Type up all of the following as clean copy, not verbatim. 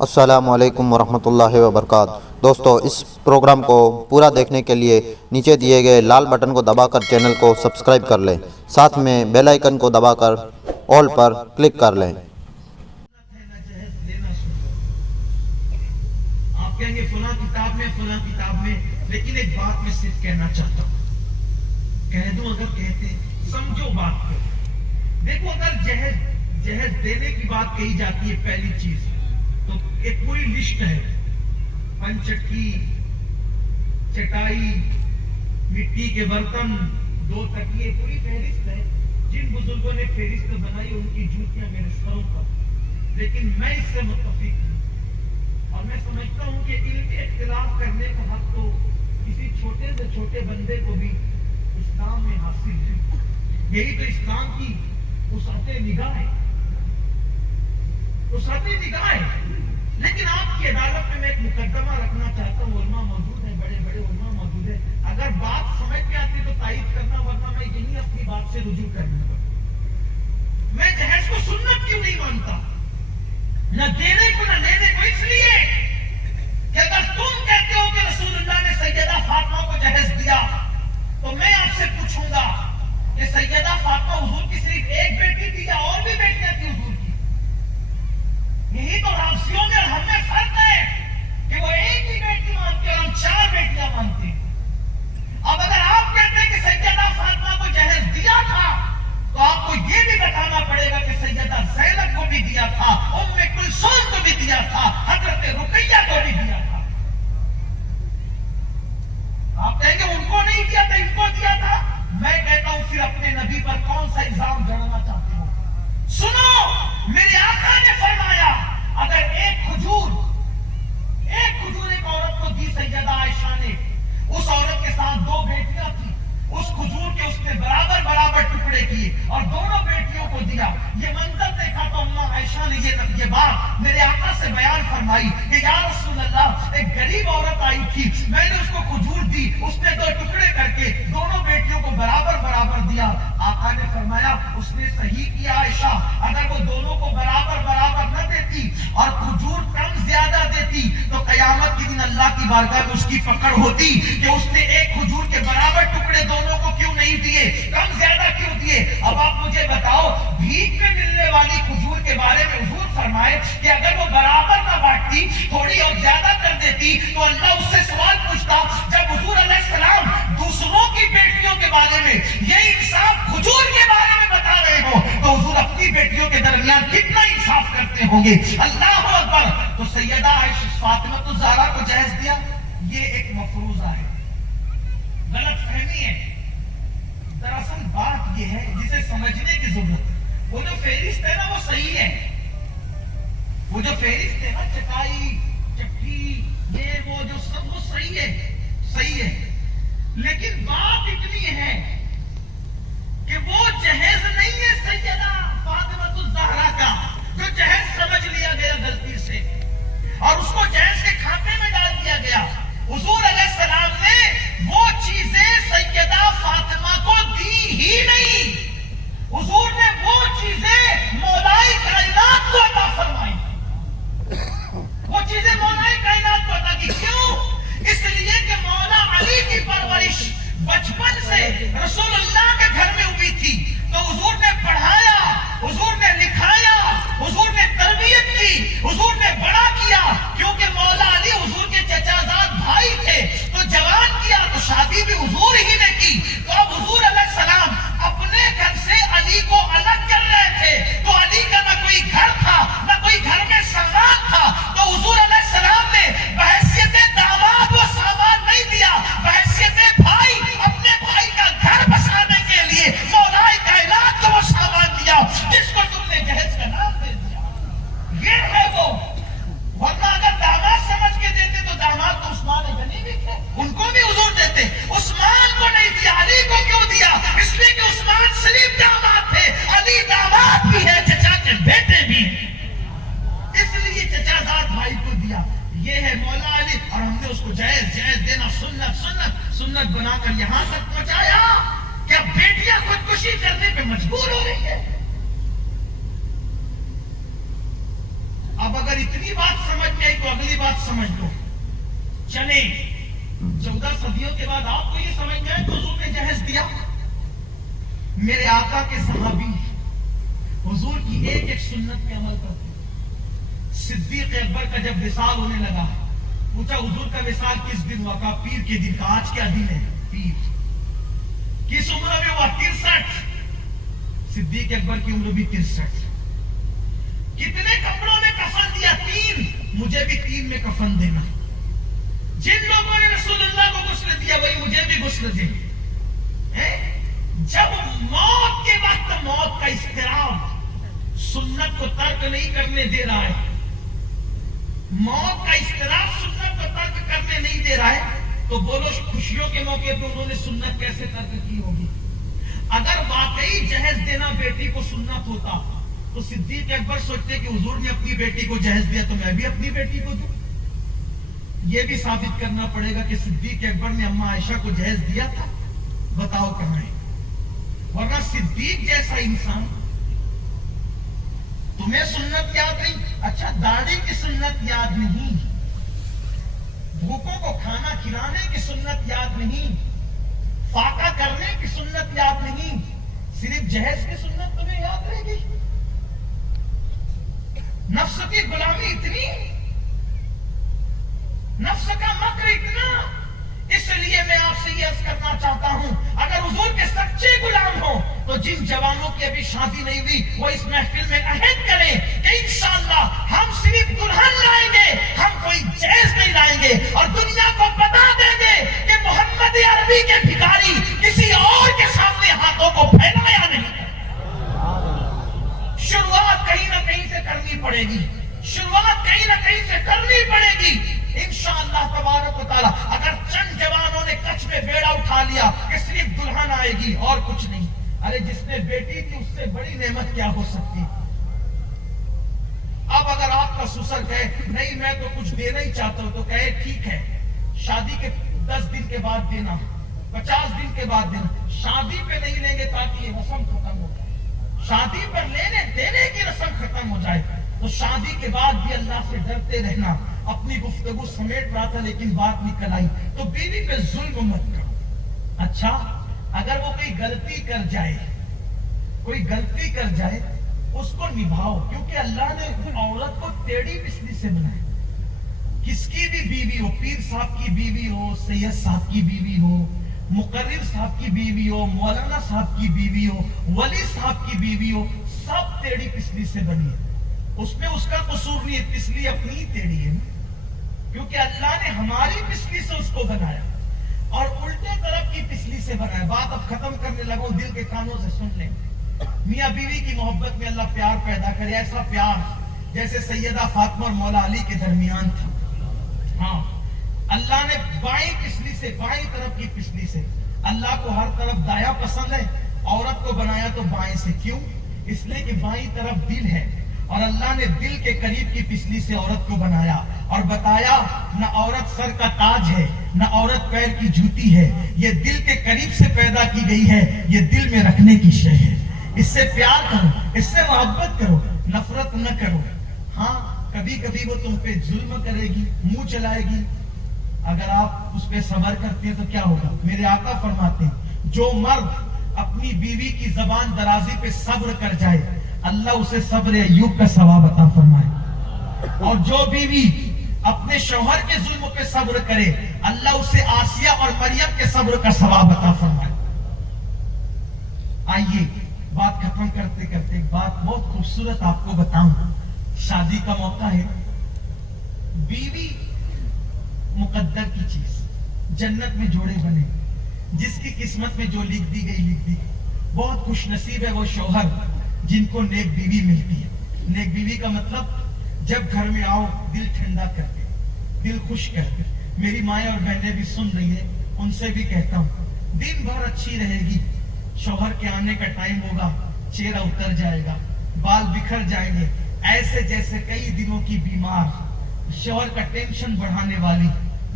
السلام علیکم ورحمۃ اللہ وبرکاتہ۔ دوستو، اس پروگرام کو پورا دیکھنے کے لیے نیچے دیے گئے لال بٹن کو دبا کر چینل کو سبسکرائب کر لیں، ساتھ میں بیل آئیکن کو دبا کر آل پر کلک کر لیں۔ آپ کہیں گے فلاں کتاب میں، لیکن ایک بات میں صرف کہنا چاہتا ہوں، کہہ دوں اگر کہتے ہیں سمجھو بات کو۔ دیکھو، اگر جہیز دینے کی بات کہی جاتی ہے، پہلی چیز تو ایک پوری لسٹ ہے، پنچکی، چٹائی، مٹی کے برتن، 2 تکیے، پوری فہرست ہے۔ جن بزرگوں نے فہرست بنائی ان کی جوتیاں میرے سروں پر، لیکن میں اس سے متفق ہوں اور میں سمجھتا ہوں کہ علمی اختلاف کرنے کا حق تو کسی چھوٹے سے چھوٹے بندے کو بھی اسلام میں حاصل ہے۔ یہی تو اسلام کی وسعت نگاہ ہے، وسعت نگاہ ہے۔ لیکن آپ کی عدالت میں ایک مقدمہ رکھنا چاہتا ہوں، علماء موجود ہیں، بڑے بڑے علماء موجود ہیں، اگر بات سمجھ میں آتی تو تائید کرنا، ورنہ میں یہی اپنی بات سے رجوع کروں گا۔ میں جہیز کو سنت کیوں نہیں مانتا، نہ دینے کو نہ لینے کو؟ اس لیے کہ اگر تم کہتے ہو کہ رسول اللہ نے سیدہ فاطمہ کو جہیز دیا تو میں آپ سے پوچھوں گا کہ سیدہ فاطمہ حضور کی صرف ایک بیٹی تھی یا اور بھی بیٹیاں تھیں حضور کی؟ یہی تو رابطیوں میں اور ہم میں فرق ہے کہ وہ ایک ہی بیٹی مانتے اور ہم 4 بیٹیاں مانتے ہیں۔ اب اگر آپ کہتے ہیں کہ سیدہ فاطمہ کو جہیز دیا تھا تو آپ کو یہ بھی بتانا پڑے گا کہ سیدہ زینب کو بھی دیا تھا، ام کلثوم کو بھی دیا تھا، حضرت رقیہ کو بھی دیا تھا۔ آپ کہیں گے ان کو نہیں دیا تھا، ان کو دیا تھا۔ میں کہتا ہوں پھر اپنے نبی پر کون سا الزام جڑنا چاہتے ہو؟ سنو، میرے آقا نے فرمایا اگر ایک کھجور ایک عورت کو دی سیدہ عائشہ نے، اس عورت کے ساتھ 2 بیٹیاں تھیں، اس کھجور کے اس نے برابر ٹکڑے کیے اور دونوں بیٹیوں کو دیا۔ یہ منظر دیکھا تو اماں عائشہ نے یہ بات میرے آقا سے بیان فرمائی کہ یا رسول اللہ، ایک غریب عورت آئی تھی، میں نے اس کو کھجور دی، اس نے 2 ٹکڑے کر کے دونوں بیٹیوں کو برابر دیا۔ آقا نے فرمایا اس نے صحیح کیا عائشہ، اگر وہ دونوں کو برابر نہ دیتی اور کھجور کم زیادہ دیتی تو قیامت کے دن اللہ کی بارگاہ میں اس کی پکڑ ہوتی کہ اس نے ایک کھجور کے برابر ٹکڑے دونوں کو کیوں نہیں دیے، کم زیادہ کیوں دیے؟ اب آپ مجھے بتاؤ، بھیک میں ملنے والی کھجور کے بارے میں حضور فرمائے کہ اگر وہ برابر نہ بانٹتی، تھوڑی اور زیادہ کر دیتی تو اللہ اس سے سوال پوچھتا۔ جب حضور علیہ السلام دوسروں کی بیٹیوں کے بارے میں یہ انصاف کھجور کے بارے میں بتا رہے ہو تو حضور اپنی بیٹیوں کے درمیان کتنا انصاف کرتے ہوں گے؟ اللہ اکبر۔ تو سیدہ عائشہ فاطمہ الزہرا کو جہیز دیا، یہ ایک مفروضہ ہے، غلط فہمی ہے۔ دراصل بات یہ ہے جسے سمجھنے کی ضرورت ہے۔ وہ جو فہرست ہے نا وہ صحیح ہے، وہ جو فہرست ہے نا، چٹائی، چٹھی، یہ وہ جو سب، وہ صحیح ہے، لیکن بات اتنی ہے کہ وہ جہیز نہیں ہے سیدہ فاطمہ الزہرا کا، جو جہیز سمجھ لیا گیا غلطی سے اور اس کو جہیز کے کھاتے میں ڈال دیا گیا۔ حضور علیہ السلام نے وہ چیزیں سیدہ فاطمہ کو دی ہی نہیں، حضور نے وہ چیزیں مولائے کائنات کو عطا فرمائی، وہ چیزیں مولائے کائنات کو عطا کی۔ کیوں؟ اس لیے کہ مولا علی کی پرورش بچپن سے رسول اللہ کے گھر میں ہوئی تھی، تو حضور نے پڑھایا، حضور نے لکھایا، حضور نے تربیت کی، حضور نے بڑا کیا، کیونکہ مولا علی حضور کے چچا زاد بھائی تھے، تو جوان کیا تو شادی بھی حضور ہی نے کی۔ تو اب حضور علیہ السلام اپنے گھر سے علی کو الگ کر رہے تھے، تو علی کا نہ کوئی گھر تھا، نہ کوئی گھر میں سامان تھا، تو حضور علیہ السلام نے بحیثیت داماد وہ سامان نہیں دیا، بحیثیت بھائی اپنے بھائی کا گھر بسانے کے لیے مولائے کائنات کو وہ سامان دیا جس کو تم نے جہیز کا نام دے دیا۔ یہ ہے وہ، ورنہ اگر داماد سمجھ کے دیتے تو داماد تو عثمان غنی بھی تھے، ان کو بھی حضور دیتے۔ عثمان کو نہیں دیا، علی کو کیوں دیا؟ اس لیے کہ عثمان صرف داماد تھے، علی داماد بھی ہے، چچا کے بیٹے بھی، اس لیے چچا زاد بھائی کو دیا۔ یہ ہے مولا علی، اور ہم نے اس کو جہیز دینا سنت بنا کر یہاں تک پہنچایا کہ اب بیٹیاں خودکشی کرنے پہ مجبور ہو رہی ہے۔ اب अब अगर इतनी बात समझ में आई तो अगली बात समझ लो। चले 14 सदियों के बाद आपको ये समझ में आए तो हुजूर ने जहेज दिया। मेरे आका के सहाबी हुजूर की एक एक सुन्नत पे अमल करते। सिद्दीक अकबर का जब विसाल होने लगा, पूछा हुजूर का विसाल किस दिन हुआ? कहा पीर के दिन। का आज क्या दिन है? पीर। किस उम्र में हुआ? 63। सिद्दीक अकबर की उम्र भी 63। कितने कपड़ों में कफन दिया? 3। मुझे भी 3 में कफन देना। जिन लोगों ने रसूलुल्लाह को गुस्ल दिया वही मुझे भी गुस्ल दे। जब मौत के वक्त मौत का इस्तिराब सुन्नत को तर्क नहीं करने दे रहा है, मौत का इस्तिराब सुन्नत को तर्क करने नहीं दे रहा है, तो बोलो खुशियों के मौके पर उन्होंने सुन्नत कैसे तर्क की होगी? अगर वाकई जहेज देना बेटी को सुन्नत होता तो सिद्दीक अकबर सोचते कि हुजूर ने अपनी बेटी को जहेज दिया तो मैं भी अपनी बेटी को दूं। यह भी साबित करना पड़ेगा कि सिद्दीक अकबर ने अम्मा आयशा को जहेज दिया था। बताओ कहां है? वरना सिद्दीक जैसा इंसान, तुम्हें सुन्नत याद नहीं? अच्छा, दाढ़ी की सुन्नत याद नहीं, भूखों को खाना खिलाने की सुन्नत याद नहीं, फाका करने की सुन्नत याद नहीं, सिर्फ जहेज की सुन्नत तुम्हें याद रहेगी? नफ्स की गुलामी इतनी, नफ्स का मक्र इतना। इसलिए मैं आपसे ये अर्ज करना चाहता हूं, अगर हुजूर के सच्चे गुलाम हो तो जिन जवानों की अभी शादी नहीं हुई वो इस महफिल में अहद करें कि इंशाअल्लाह हम सिर्फ दुल्हन लाएंगे, हम कोई जहेज नहीं लाएंगे, और दुनिया को बता देंगे कि मोहम्मद अरबी के भिखारी किसी और के सामने हाथों को फैलाया नहीं। शुरुआत कहीं ना कहीं से करनी पड़ेगी, शुरुआत कहीं ना कहीं से करनी पड़ेगी इंशाअल्लाह तबारक व तआला। अगर चंद जवानों ने कच्छ में बेड़ा उठा लिया कि सिर्फ दुल्हन आएगी और कुछ नहीं, अरे जिसने बेटी थी उससे बड़ी नेमत क्या हो सकती? अब अगर आपका ससुर कहे नहीं मैं तो कुछ देना ही चाहता हूं, तो कहे ठीक है, शादी के 10 दिन के बाद देना, 50 दिन के बाद देना। शादी पे नहीं लेंगे ताकि ये रस्म खत्म हो जाए, शादी पर लेने देने की रस्म खत्म हो जाए, तो शादी के बाद भी अल्लाह से डरते रहना। अपनी गुफ्तगू समेट रहा था लेकिन बात निकल आई, तो बीवी पे जुल्म मत करो। अच्छा, अगर वो कोई गलती कर जाए, कोई गलती कर जाए, उसको निभाओ, क्योंकि अल्लाह ने औरत को टेढ़ी पिछली से बनाया। किसकी भी बीवी हो, पीर साहब की बीवी हो, सैयद साहब की बीवी हो, मुकर्रिर साहब की बीवी हो, मौलाना साहब की बीवी हो, वली साहब की बीवी हो, सब टेढ़ी पिछली से बनी है। उसमें उसका कसूर नहीं है, पिछली अपनी ही टेढ़ी है, क्योंकि अल्लाह ने हमारी पिछली से उसको बनाया और उल्टे तरफ की पिछली से बनाया। बात अब खत्म करने लगा, दिल के कानों से सुन लें। मियां बीवी की मोहब्बत में अल्लाह प्यार पैदा करे, ऐसा प्यार जैसे सैयदा फातिमा और मौला अली के दरमियान था। हाँ, अल्लाह ने बाईं पिछली से, बाईं तरफ की पिछली से, अल्लाह को हर तरफ दाया पसंद है, औरत को बनाया तो बाएं से। क्यों? इसलिए कि बाईं तरफ दिल है और अल्लाह ने दिल के करीब की पिछली से औरत को बनाया और बताया न औरत सर का ताज है, न औरत पैर की जूती है, ये दिल के करीब से पैदा की गई है, ये दिल में रखने की शय है। इससे प्यार करो, इससे मोहब्बत करो, नफरत न करो। हाँ, कभी कभी वो तुम पे जुल्म करेगी, मुंह चलाएगी, अगर आप उस पे सब्र करते हैं तो क्या होगा? मेरे आका फरमाते हैं, जो मर्द अपनी बीवी की जबान दराजी पे सब्र कर जाए, अल्लाह उसे सब्र अय्यूब का सवाब अता फरमाए, और जो बीवी अपने शौहर के जुल्म पे सब्र करे, अल्लाह उसे आसिया और मरियम के सब्र का सवाब अता फरमाए। आइए बात खत्म करते करते एक बात बहुत खूबसूरत आपको बताऊं। शादी का मौका है, बीवी मुकद्दर की चीज, जन्नत में जोड़े बने, जिसकी किस्मत में जो लिख दी गई लिख दी गई। बहुत खुशनसीब है वो शौहर जिनको नेक बीवी मिलती है। नेक बीवी का मतलब जब घर में आओ दिल ठंडा कर दे, दिल खुश कर दे। मेरी माएँ और बहनें भी सुन रही है, उनसे भी कहता हूँ, दिन भर अच्छी रहेगी, शौहर के आने का टाइम होगा, चेहरा उतर जाएगा, बाल बिखर जाएंगे, ऐसे जैसे कई दिनों की बीमार, शौहर का टेंशन बढ़ाने वाली।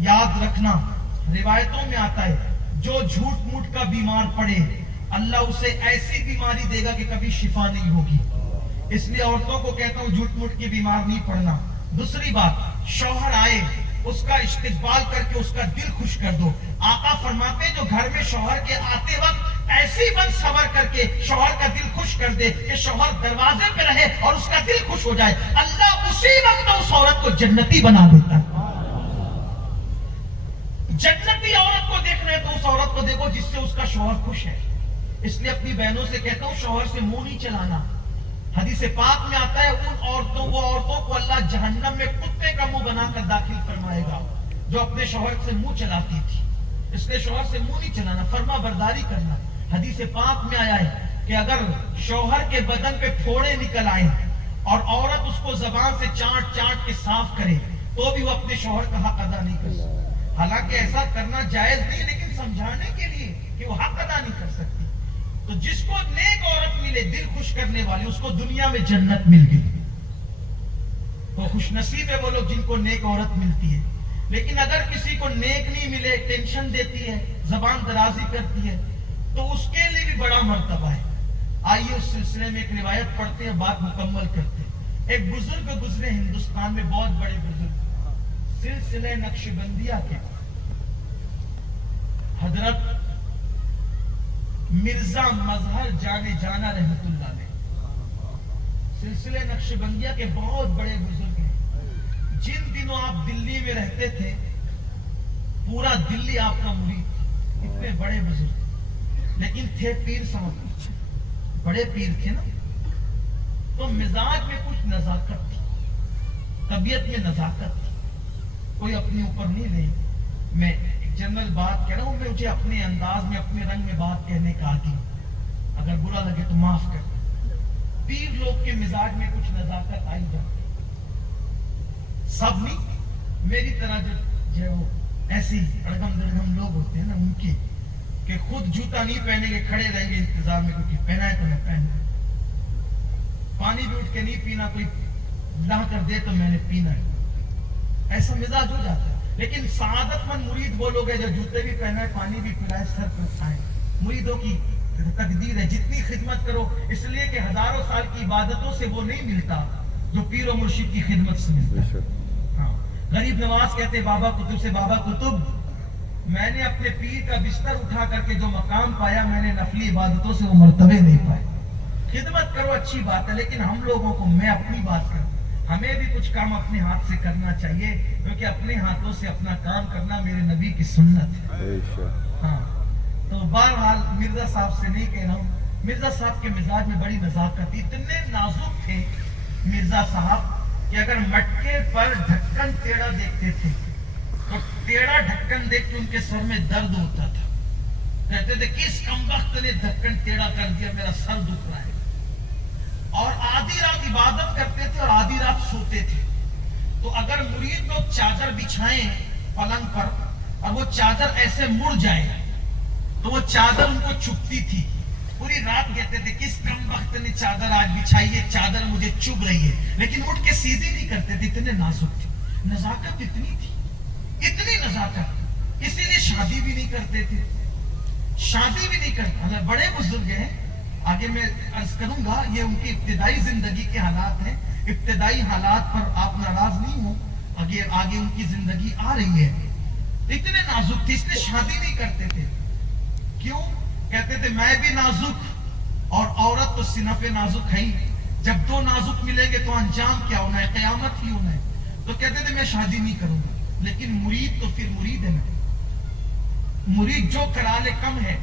याद रखना, रिवायतों में आता है जो झूठ मूठ का बीमार पड़े, अल्लाह उसे ऐसी बीमारी देगा कि कभी शिफा नहीं होगी। इसलिए औरतों को कहता हूं झूठ मूठ की बीमार नहीं पड़ना। दूसरी बात, शौहर आए उसका इस्तेकबाल करके उसका दिल खुश कर दो। आका फरमाते हैं जो घर में शौहर के आते वक्त ऐसी बन सबर करके शौहर का दिल खुश कर दे कि शौहर दरवाजे पे रहे और उसका दिल खुश हो जाए, अल्लाह उसी वक्त उस औरत को जन्नती बना देता है। जन्नती औरत को देख रहे तो उस औरत को देखो जिससे उसका शौहर खुश है। इसलिए अपनी बहनों से कहता हूं शौहर से मुंह नहीं चलाना। हदीस पाक में आता है वो औरतों को अल्लाह जहन्नम में कुत्ते का मुंह बनाकर दाखिल फरमाएगा जो अपने शौहर से मुंह चलाती थी। इसलिए शौहर से मुंह नहीं चलाना, फर्मा बरदारी करना। हदीस पाक में आया है कि अगर शौहर के बदन पे फोड़े निकल आए और औरत उसको जबान से चाट चाट के साफ करे तो भी वो अपने शौहर का हक अदा नहीं कर सकती। हालांकि ऐसा करना जायज नहीं, लेकिन समझाने के लिए कि वो हक अदा नहीं कर सकती। तो जिसको नेक औरत मिले दिल खुश करने वाली, उसको दुनिया में जन्नत मिल गई। तो खुशनसीब है वो लोग जिनको नेक औरत मिलती है। लेकिन अगर किसी को नेक नहीं मिले, टेंशन देती है, जबान दराजी करती है, तो उसके लिए भी बड़ा मर्तबा है। आइए उस सिलसिले में एक रिवायत पढ़ते हैं, बात मुकम्मल करते हैं। एक बुजुर्ग गुजरे हिंदुस्तान में, बहुत बड़े बुजुर्ग, सिलसिले नक्शबंदिया के हजरत मिर्जा मजहर जाने जाना रहमतुल्लाह ने। सिलसिले नक्शबंदिया के बहुत बड़े बुजुर्ग हैं। जिन दिनों आप दिल्ली में रहते थे पूरा दिल्ली आपका मुरीद, इतने बड़े बुजुर्ग, लेकिन थे पीर साहब, बड़े पीर थे ना। तो मिजाज में कुछ नजाकत थी, तबीयत में नजाकत थी, कोई अपने ऊपर नहीं ले। मैं जनरल बात कह रहा हूं, मुझे अपने अंदाज में अपने रंग में बात कहने का आती, अगर बुरा लगे तो माफ कर। पीर लोग के मिजाज में कुछ नजाकत आई जाती, सब नहीं, मेरी तरह जो वो ऐसी अड़गम दड़गम लोग होते हैं ना, उनके कि खुद जूता नहीं पहनेंगे, खड़े रहेंगे इंतजार में, क्योंकि पहना है तो मैं पहन। पानी भी उठ के नहीं पीना, कोई ला कर दे तो मैंने पीना है, ऐसा मिजाज हो जाता है। लेकिन सादतमंद मुरीद वो लोग हैं जो जूते भी पहनाए, पानी भी पिलाए, सर पर खाए। मुरीदों की तकदीर है, जितनी खिदमत करो, इसलिए कि हजारों साल की इबादतों से वो नहीं मिलता जो पीर और मुर्शिद की खिदमत से मिलता है। हाँ, गरीब नवाज कहते बाबा कुतुब से, बाबा कुतुब मैंने अपने पीर का बिस्तर उठा करके जो मकाम पाया, मैंने नफली इबादतों से वो मर्तबे नहीं पाए। खिदमत करो अच्छी बात है, लेकिन हम लोगों को, मैं अपनी बात करूं, हमें भी कुछ काम अपने हाथ से करना चाहिए, क्योंकि अपने हाथों से अपना काम करना मेरे नबी की सुन्नत है। हाँ, तो बहरहाल मिर्जा साहब से नहीं कह रहा हूँ, मिर्जा साहब के मिजाज में बड़ी नजाकत, इतने नाजुक थे मिर्जा साहब कि अगर मटके पर ढक्कन टेढ़ा देखते थे तो टेढ़ा ढक्कन देख के उनके सर में दर्द होता था। कहते थे किस कमबख्त ने ढक्कन टेढ़ा कर दिया, मेरा सर दुख रहा है। और आधी रात इबादत करते थे और आधी रात सोते थे। तो अगर मुरीद लोग चादर बिछाएं पलंग पर और वो चादर ऐसे मुड़ जाए तो वो चादर उनको चुभती थी। पूरी रात कहते थे किस कम वक्त ने चादर आज बिछाई है, चादर मुझे चुभ रही है, लेकिन उठ के सीधी नहीं करते थे, इतने नाजुक थे। नजाकत इतनी थी, इतनी नजाकत, इसीलिए शादी भी नहीं करते थे, शादी भी नहीं करते। बड़े बुजुर्ग हैं, आगे मैं अर्ज करूंगा, ये उनकी इब्तिदाई जिंदगी के हालात हैं। इब्तिदाई हालात पर आप नाराज नहीं हो, आगे आगे उनकी जिंदगी आ रही है। इतने नाजुक थे, इसलिए शादी नहीं करते थे। क्यों? कहते थे मैं भी नाजुक और औरत तो सिनफे नाजुक है ही, जब दो नाजुक मिलेंगे तो अंजाम क्या होना है, कयामत ही होना है। तो कहते थे मैं शादी नहीं करूंगा। लेकिन मुरीद तो फिर मुरीद है ना, मुरीद जो करा ले कम है।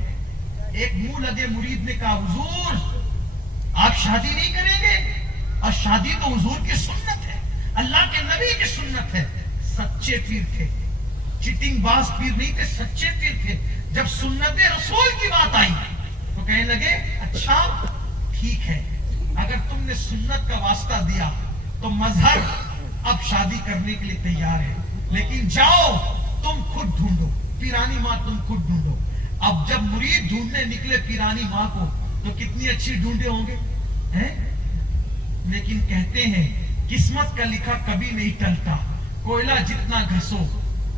एक मुंह लगे मुरीद ने कहा हुजूर आप शादी नहीं करेंगे, और शादी तो हुजूर की सुन्नत है, अल्लाह के नबी की सुन्नत है। सच्चे पीर थे, चिटिंग बाज पीर नहीं थे, सच्चे पीर थे। जब सुन्नत रसूल की बात आई तो कहने लगे अच्छा ठीक है, अगर तुमने सुन्नत का वास्ता दिया तो मजहब अब शादी करने के लिए तैयार है, लेकिन जाओ तुम खुद ढूंढो, पीरानी माँ तुम खुद ढूंढो। अब जब मुरीद ढूंढने निकले पीरानी माँ को तो कितनी अच्छी ढूंढे होंगे, हैं? लेकिन कहते हैं किस्मत का लिखा कभी नहीं टलता, कोयला जितना घसो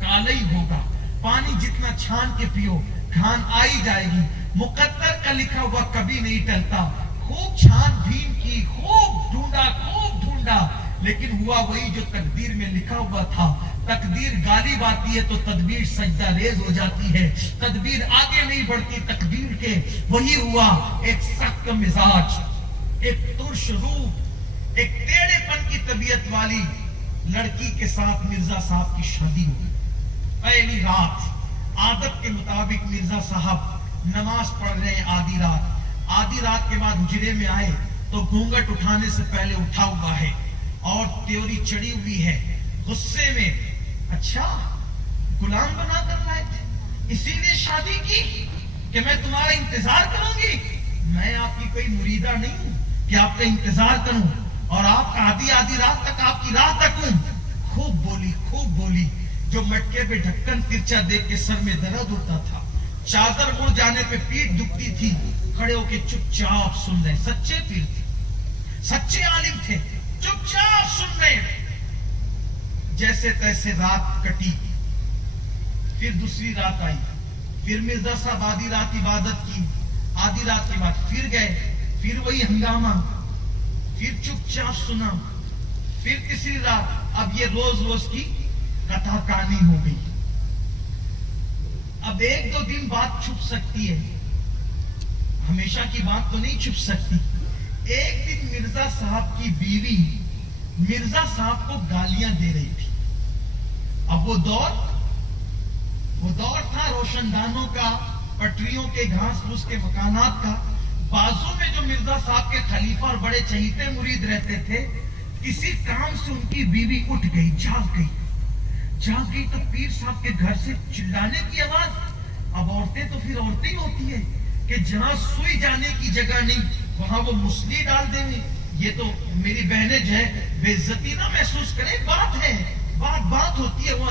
काला ही होगा, पानी जितना छान के पियो घान आई जाएगी। मुकद्दर का लिखा हुआ कभी नहीं टलता। खूब छान भीन की, खूब ढूंढा لیکن ہوا وہی جو تقدیر میں لکھا ہوا تھا. تقدیر غالب آتی ہے تو تدبیر سجدہ ریز ہو جاتی ہے. تدبیر آگے نہیں بڑھتی تقدیر کے. وہی ہوا. ایک سخت مزاج، ایک ترش روح، ایک ٹیڑھے پن کی طبیعت والی لڑکی کے ساتھ مرزا صاحب کی شادی ہوئی. پہلی رات عادت کے مطابق مرزا صاحب نماز پڑھ رہے ہیں. آدھی رات کے بعد حجرے میں آئے تو گھونگھٹ اٹھانے سے پہلے اٹھا ہوا ہے اور تیوری چڑھی ہوئی ہے. غصے میں، اچھا غلام بنا کر لائے تھے، اسی لیے شادی کی کہ میں تمہارا انتظار کروں گی. میں آپ کی کوئی مریدہ نہیں ہوں کہ آپ کا انتظار کروں اور آپ کا آدھی رات تک آپ کی راہ تکوں. خوب بولی. جو مٹکے پہ ڈھکن ترچا دیکھ کے سر میں درد ہوتا تھا، چادر مڑ جانے پہ پیٹ دکھتی تھی، کھڑے ہو کے چپ چاپ سن رہے. سچے پیر تھے، سچے عالم تھے، چپ چاپ سن رہے. جیسے تیسے رات کٹی. پھر دوسری رات آئی. پھر مرزا صاحب آدھی رات عبادت کی. آدھی رات کے بعد پھر گئے. پھر وہی ہنگامہ. پھر چپ چاپ سنا. پھر تیسری رات. اب یہ روز کی کتھا کہانی ہو گئی. اب ایک دو دن بات چھپ سکتی ہے، ہمیشہ کی بات تو نہیں چھپ سکتی. ایک دن مرزا صاحب کی بیوی مرزا صاحب کو گالیاں دے رہی تھی. اب وہ دور تھا روشن دانوں کا، پٹریوں کے، گھاس پھوس کے مکانات کا. بازو میں جو مرزا صاحب کے خلیفہ اور بڑے چہیتے مرید رہتے تھے، کسی کام سے ان کی بیوی اٹھ گئی، جاگ گئی تو پیر صاحب کے گھر سے چلانے کی آواز. اب عورتیں تو پھر عورتیں ہوتی ہیں کہ جہاں سوئی جانے کی جگہ نہیں وہاں وہ مسلی ڈال دیں گے. یہ تو میری بہنیں جو ہے بے عزتی نہ محسوس کریں. بات ہے، بات ہوتی ہے. وہ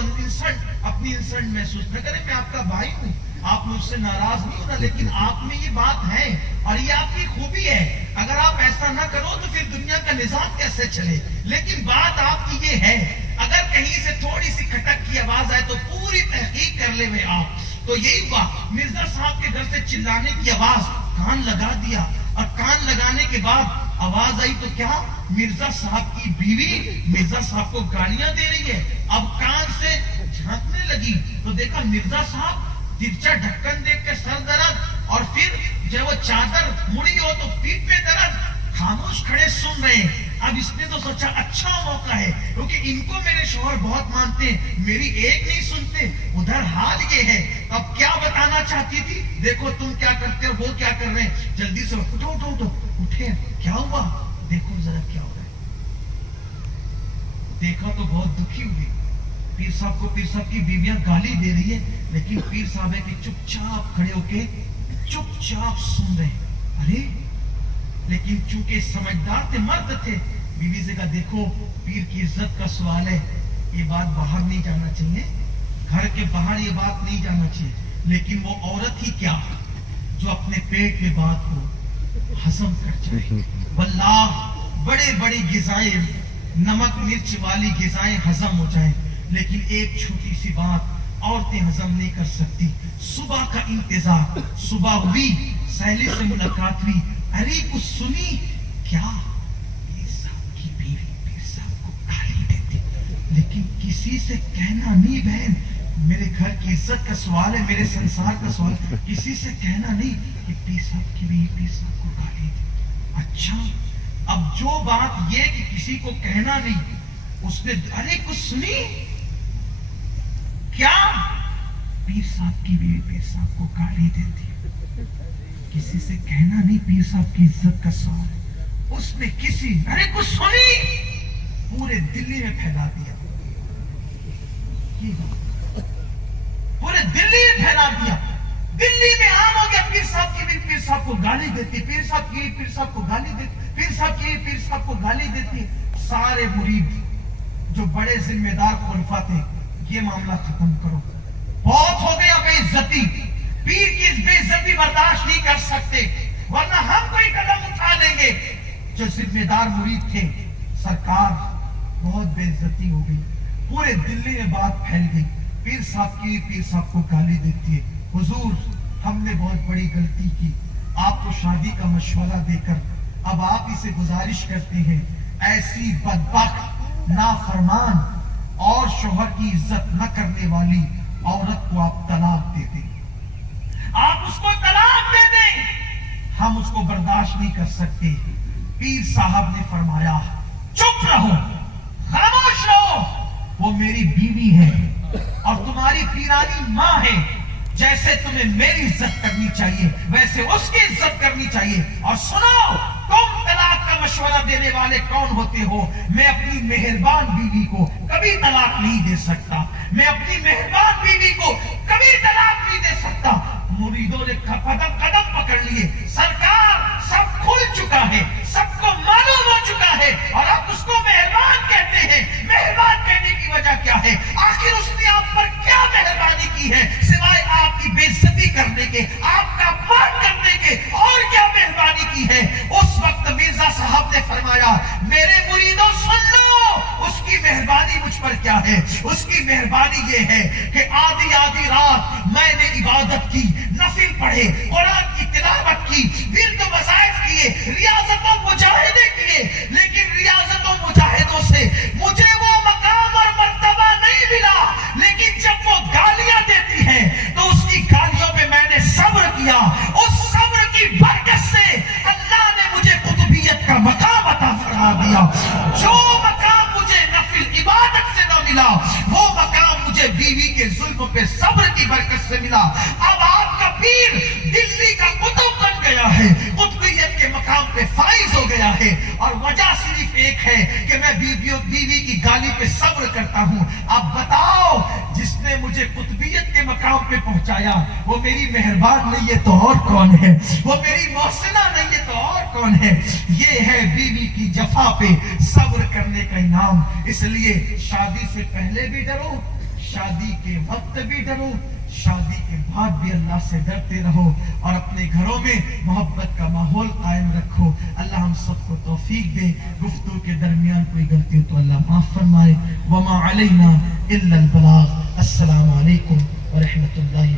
اپنی انسلٹ محسوس نہ کریں. میں آپ کا بھائی ہوں، آپ مجھ سے ناراض نہیں ہونا، لیکن آپ میں یہ بات ہے اور یہ آپ کی خوبی ہے. اگر آپ ایسا نہ کرو تو پھر دنیا کا نظام کیسے چلے. لیکن بات آپ کی یہ ہے، اگر کہیں سے تھوڑی سی کھٹک کی آواز آئے تو پوری تحقیق کر لے ہوئے آپ. تو یہی ہوا. مرزا صاحب کے گھر سے چلانے کی آواز. کان لگا دیا اور کان لگانے کے بعد آواز آئی تو کیا؟ مرزا صاحب کی بیوی مرزا صاحب کو گالیاں دے رہی ہے. اب کان سے جھانکنے لگی تو دیکھا مرزا صاحب ترچا ڈھکن دیکھ کے سر درد، اور پھر جب وہ چادر مڑی ہو تو پیٹ میں درد. خاموش کھڑے سن رہے ہیں. اب اس نے تو سوچا اچھا موقع ہے، کیونکہ ان کو میرے شوہر بہت مانتے ہیں، میری ایک نہیں سنتے. ادھر حال یہ ہے. اب کیا بتانا چاہتی تھی؟ دیکھو تم کیا کرتے ہو، وہ کیا کر رہے ہیں. جلدی سے اٹھو اٹھے. کیا ہوا؟ دیکھو ذرا کیا ہو رہا ہے. دیکھا تو بہت دکھی ہوئی. پیر صاحب کی بیویاں گالی دے رہی ہے، لیکن پیر صاحب ہے کہ چپ چاپ کھڑے ہو کے چپ چاپ سن رہے. ارے لیکن چونکہ سمجھدار تھے، مرد تھے، بیوی سے کہا دیکھو پیر کی عزت کا سوال ہے، یہ بات باہر نہیں جانا چاہیے، گھر کے باہر یہ بات نہیں جانا چاہیے. لیکن وہ عورت ہی کیا جو اپنے پیٹ میں بات کو ہضم کر جائے. واللہ بڑے بڑی غذائیں، نمک مرچ والی غذائیں ہضم ہو جائیں، لیکن ایک چھوٹی سی بات عورتیں ہضم نہیں کر سکتی. صبح کا انتظار. صبح ہوئی، سہیلی سے ملاقات ہوئی. ارے کچھ سنی کیا؟ پیر صاحب کی بیوی پیر صاحب کو گالی دیتی، لیکن کسی سے کہنا نہیں. بہن میرے گھر کی عزت کا سوال ہے، میرے سنسار کا سوال ہے، کسی سے کہنا نہیں کہ پیر صاحب کی بیوی پیر صاحب کو گالی دی. اچھا اب جو بات یہ کہ کسی کو کہنا نہیں، اس نے ارے کچھ سنی کیا؟ پیر صاحب کی بیوی پیر صاحب کو گالی دیتی، کسی سے کہنا نہیں، پیر صاحب کی عزت کا سوال ہے. اس نے ارے کچھ سنی، پورے دلی میں پھیلا دیا. پورے دلی میں پھیلا دیا. دلی میں عام ہو گیا پیر صاحب کی بیوی پیر صاحب کو گالی دیتی، پیر صاحب کی پیر صاحب کو گالی دیتی، پیر صاحب کی پیر صاحب کو گالی دیتی. سارے مرید جو بڑے ذمہ دار خلفاء تھے، یہ معاملہ ختم کرو، بہت ہو گیا بے عزتی. پیر کی اس بے عزتی برداشت نہیں کر سکتے، ورنہ ہم کوئی قدم اٹھا لیں گے. جو ذمہ دار مرید تھے، سرکار بہت بے عزتی ہو گئی، پورے دلی میں بات پھیل گئی. پیر صاحب کی پیر صاحب کو گالی دیتی ہے. حضور ہم نے بہت بڑی غلطی کی، آپ کو شادی کا مشورہ دے کر اب آپ اسے گزارش کرتے ہیں ایسی بدبخت नाफरमान और शोहर की इज्जत न करने वाली औरत को आप तलाक दे दें, आप उसको तलाक दे दें, हम उसको बर्दाश्त नहीं कर सकते। पीर साहब ने फरमाया चुप रहो, खामोश रहो, वो मेरी बीवी है और तुम्हारी पीरानी माँ है। जैसे तुम्हें मेरी इज्जत करनी चाहिए वैसे उसकी इज्जत करनी चाहिए। और सुनो, तुम तलाक का मशवरा देने वाले कौन होते हो? मैं अपनी मेहरबान बीवी को कभी तलाक नहीं दे सकता, मैं अपनी मेहरबान बीवी को कभी तलाक नहीं दे सकता। मुरीदों ने कदम कदम पकड़ लिए, सरकार सब खुल चुका है, सबको मालूम हो चुका है और अब उसको मेहरबान कहते हैं। मेहरबान कहने की वजह क्या है? आखिर उसने आप पर क्या मेहरबानी की है सिवाय आपकी बेइज्जती करने के, आपका अपमान करने के? और क्या मेहरबानी की है? उस वक्त मिर्जा साहब ने फरमाया मेरे मुरीदों सुन लो, उसकी मेहरबानी मुझ पर क्या है? उसकी मेहरबानी ये है कि आधी आधी रात मैंने इबादत की, नफिल पढ़े, कुरान की तिलावत की, विर्द वज़ाइफ किए, रियाजतों मुजाहिदे किए, लेकिन रियाजतों मुजाहिदों से मुझे वो मकाम और मर्तबा नहीं मिला। लेकिन जब वो गालियां देती है तो उसकी गालियों पे मैंने सब्र किया, उस सब्र की बरकत से अल्लाह ने मुझे कुतुबियत का मकाम अता फरमा दिया। जो मकाम मुझे नफिल इबादत से न मिला वो मकाम मुझे बीवी के जुल्म पे सब्र की बरकत से मिला। अब आपका पीर दिल्ली का कुतुब बन गया है, कुतुबियत के मकाम पे फाइज हो गया है और वजह सिर्फ एक है कि मैं बीवी की गाली पे सब्र करता हूं। अब बताओ, जिसने मुझे कुतुबियत के मकाम पे पहुंचाया वो मेरी मेहरबान नहीं है तो और कौन है? वो मेरी मोहसिना नहीं है तो और कौन है? ये है बीवी की जफा पे सब्र करने का इनाम। इसलिए शादी से पहले भी डरो, शादी के वक्त भी डरो, शादी के बाद भी अल्लाह से डरते रहो और अपने घरों में मोहब्बत का माहौल कायम रखो। अल्लाह हम सबको तौफीक दे। गुफ्तगू के दरमियान कोई गलती हो तो अल्लाह माफ फरमाए। वमा अलैना इल्लल बलाग। अस्सलामु अलैकुम व रहमतुल्लाहि।